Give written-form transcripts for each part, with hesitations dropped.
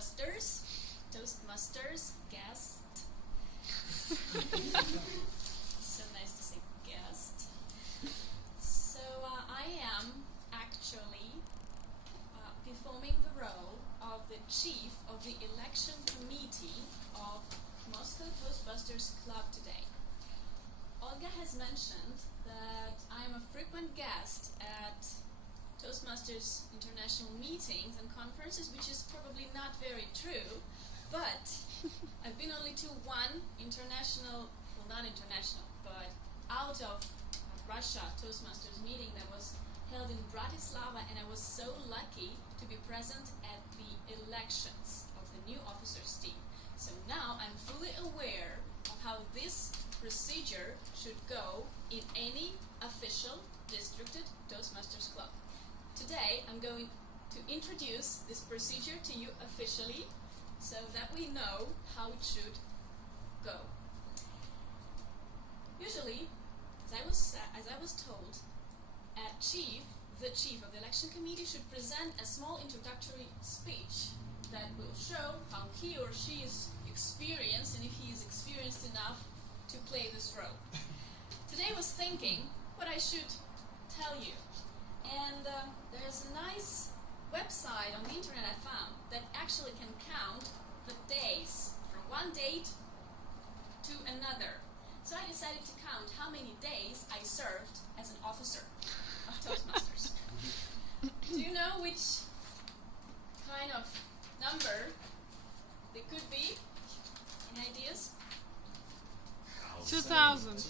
Toastbusters, guest. So nice to say guest. So I am actually performing the role of the chief of the election committee of Moscow Toastbusters Club today. Olga has mentioned that I am a frequent guest at Toastmasters international meetings and conferences, which is probably not very true, but I've been only to one international, well not international, but out of Russia Toastmasters meeting that was held in Bratislava, and I was so lucky to be present at the elections of the new officers team. So now I'm fully aware of how this procedure should go in any official districted Toastmasters club. Today I'm going to introduce this procedure to you officially so that we know how it should go. Usually, as I was told, the chief of the election committee should present a small introductory speech that will show how he or she is experienced and if he is experienced enough to play this role. Today I was thinking what I should tell you. And there's a nice website on the internet I found that actually can count the days from one date to another. So I decided to count how many days I served as an officer of Toastmasters. Do you know which kind of number they could be? Any ideas? 2000.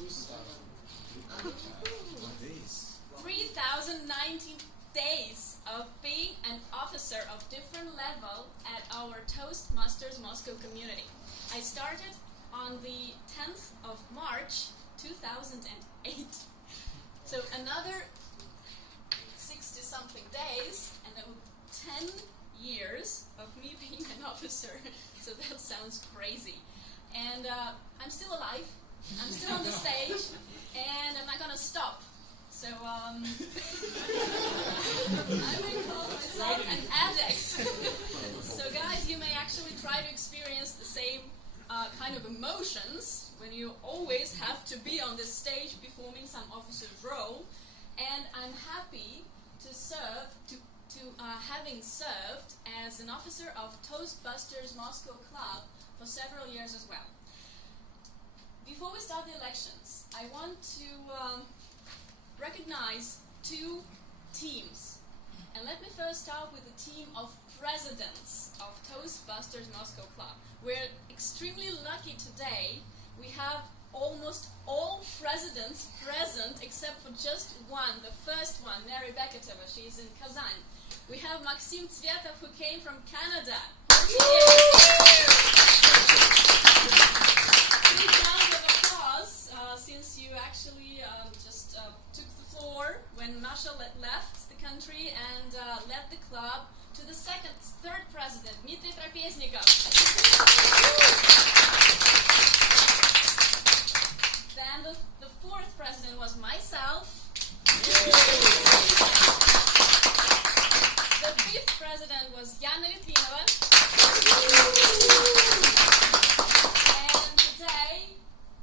3,019 days of being an officer of different level at our Toastmasters Moscow community. I started on the 10th of March 2008. So another 60-something days and then 10 years of me being an officer. So that sounds crazy. And I'm still alive. I'm still on the stage, and I'm not gonna stop. So I may call myself an addict. So guys, you may actually try to experience the same kind of emotions when you always have to be on the stage performing some officer's role. And I'm happy to serve, having served as an officer of Toastbusters Moscow Club for several years as well. Before we start the elections, I want to recognize two teams. And let me first start with the team of presidents of Toastbusters Moscow Club. We're extremely lucky today. We have almost all presidents present except for just one, the first one, Mary Beketova. She's in Kazan. We have Maxim Tsvetov, who came from Canada. Big round of applause, since you actually just took the floor when Masha left the country and led the club to the third president, Dmitry Trapeznikov. Then the fourth president was myself. The fifth president was Yana Litvinova. And today,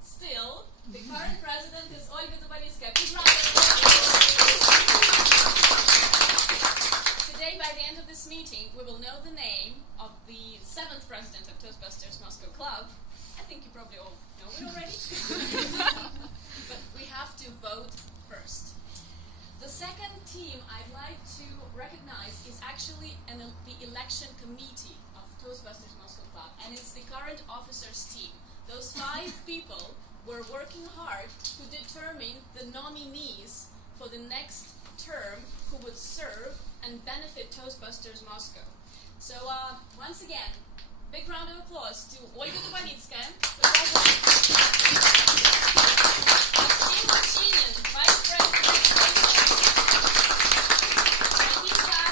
still, the current president is Olga Dubovitskaya. Please round of applause. Today, by the end of this meeting, we will know the name of the seventh president of Toastbusters Moscow Club. I think you probably all know it already. But we have to vote first. The second team I'd like to recognize is actually the election committee of Toastbusters Moscow Club, and it's the current officers team. Those 5 people were working hard to determine the nominees for the next term who would serve and benefit Toastbusters Moscow. So once again, big round of applause to Olga Dubovitskaya, Maxim Marchinin, Vice President,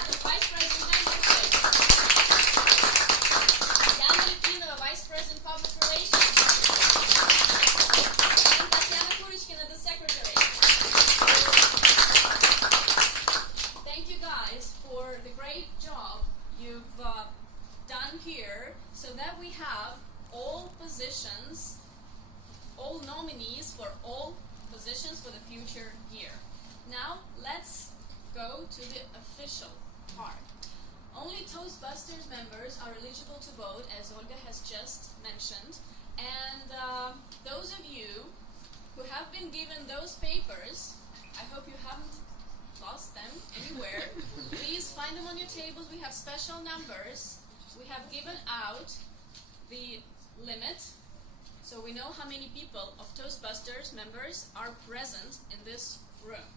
the Vice President Membership, Yana Litvinova, Vice President Public Relations, and Tatiana Kurishkina, the Secretary. Thank you guys for the great job you've done here so that we have all positions, all nominees for all positions for the future year. Now let's go to the official part. Only Toastbusters members are eligible to vote, as Olga has just mentioned, and those of you who have been given those papers, I hope you haven't lost them anywhere. Please find them on your tables. We have special numbers. We have given out the limit, so we know how many people of Toastbusters members are present in this room.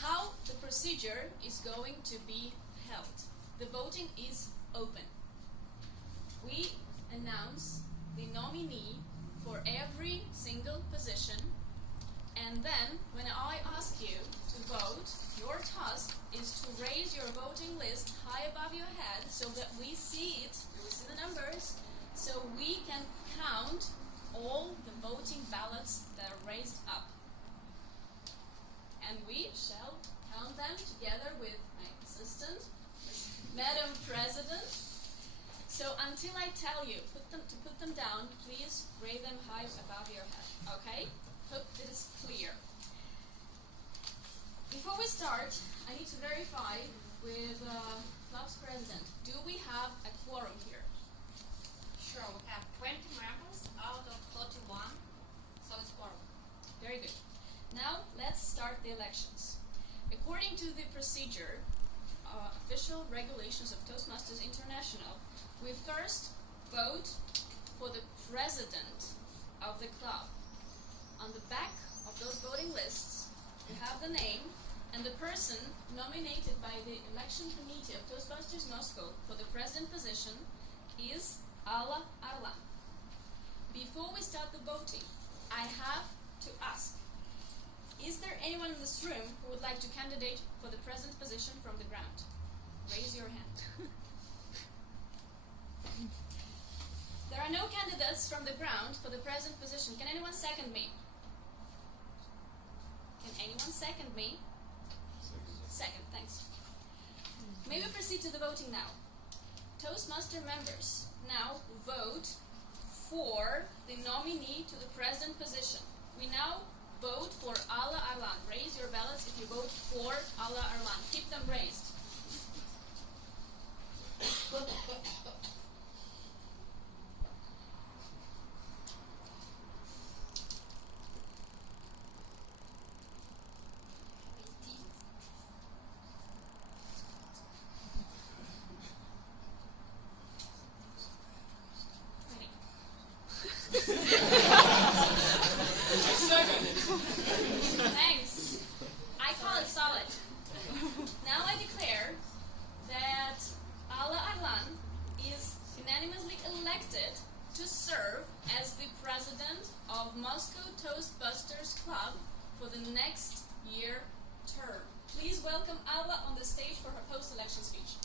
How the procedure is going to be held. The voting is open. We announce the nominee for every single position, and then when I ask you to vote, your task is to raise your voting list high above your head so that we see it, we see the numbers, so we can count all the voting ballots that are raised up. And we shall count them together with my assistant, Madam President. So until I tell you to put them down, please raise them high above your head. Okay? Hope it is clear. Before we start, I need to verify with club's president. Do we have a quorum here? Sure, we have 20 members out of 41, so it's quorum. Very good. Now let's start the elections. According to the procedure, official regulations of Toastmasters International, we first vote for the president of the club. On the back of those voting lists, you have the name and the person nominated by the election committee of Toastbusters Moscow for the president position is Alla Arlan. Before we start the voting, I have to ask, is there anyone in this room who would like to candidate for the president position from the ground? Raise your hand. There are no candidates from the ground for the president position. Can anyone second me? Can anyone second me? Second, thanks. May we proceed to the voting now? Toastmaster members now vote for the nominee to the president position. We now vote for Alla Arlan. Raise your ballots if you vote for Alla Arlan. Keep them raised. Thanks. I call it solid. Now I declare that Alla Arlan is unanimously elected to serve as the president of Moscow Toastbusters Club for the next year term. Please welcome Alla on the stage for her post-election speech.